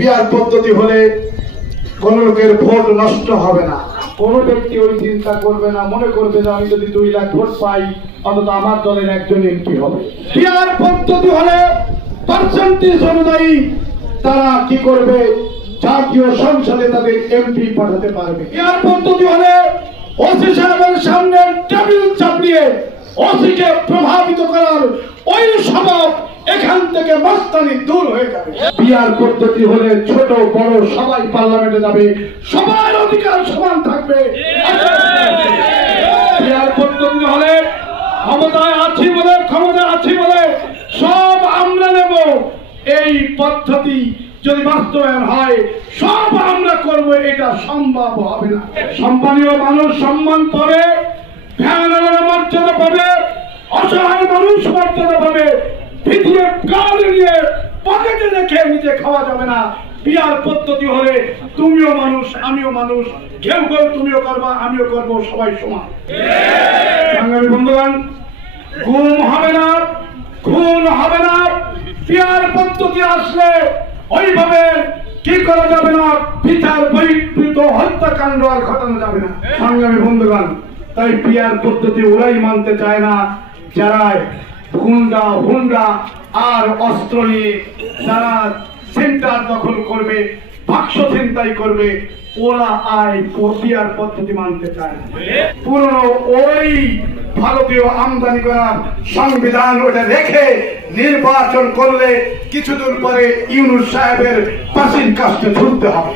Peer পদ্ধতি হলে কোন লোকের ভোট নষ্ট হবে না। কোন ব্যক্তি ওই চিন্তা করবে না, মনে করবে যে আমি যদি 2 লাখ ভোট পাই অন্তত আমার দলের একজন এমপি হবে। পিয়ার পদ্ধতি হলে পার্সেন্টেজ অনুযায়ী তারা কি করবে, জাতীয় সংসদে তাদের এমপি পাঠাতে পারবে। পিয়ার পদ্ধতি হলে ওসি সাহেবের সামনে টেবিল চাপিয়ে ওসিকে প্রভাবিত করার ওই স্বভাব এখান থেকে মস্তানি দূর হয়ে যাবে। পিয়ার পদ্ধতি হলে ছোট বড় সবাই পার্লামেন্টে যাবে, সবার অধিকার সমান থাকবে। পিয়ার পদ্ধতি হলে ক্ষমতায় আছি বলে সব আমরা নেব, এই পদ্ধতি যদি বাস্তবায়ন হয় সব আমরা করব, এটা সম্ভব হবে না। সম্মানীয় মানুষ সম্মান পাবে, ভ্যানের মর্যাদা পাবে, অসহায় মানুষ মর্যাদা পাবে। ভিতরে গাড়ি নিয়ে পকেটে রেখে নিজে খাওয়া যাবে না। পিয়ার পদ্ধতি হলে তুমিও মানুষ আমিও মানুষ, কেউ তুমিও করবা আমিও করবো, সবাই সমান। সংগ্রামী বন্ধুগণ, গুম হবে না, খুন হবে না। পিয়ার পদ্ধতি আসলে ওইভাবে কি করা যাবে না, বিচার বহির্ভূত হত্যাকাণ্ড আর ঘটানো যাবে না। সংগ্রামী বন্ধুগণ, তাই পিয়ার পদ্ধতি ওরাই মানতে চায় না যারা হুন্ডা আর অস্ত্র নিয়ে যারা সেন্টার দখল করবে, বাক্স ছিনতাই করবে, ওরা পিয়ার পদ্ধতি মানতে চায় না। পুরনো ওই ভারতীয় আমদানি করা সংবিধান ওটা রেখে নির্বাচন করলে কিছুদিন পরে ইউনূস সাহেবের ফাঁসির কাস্টে ঝুলতে হবে।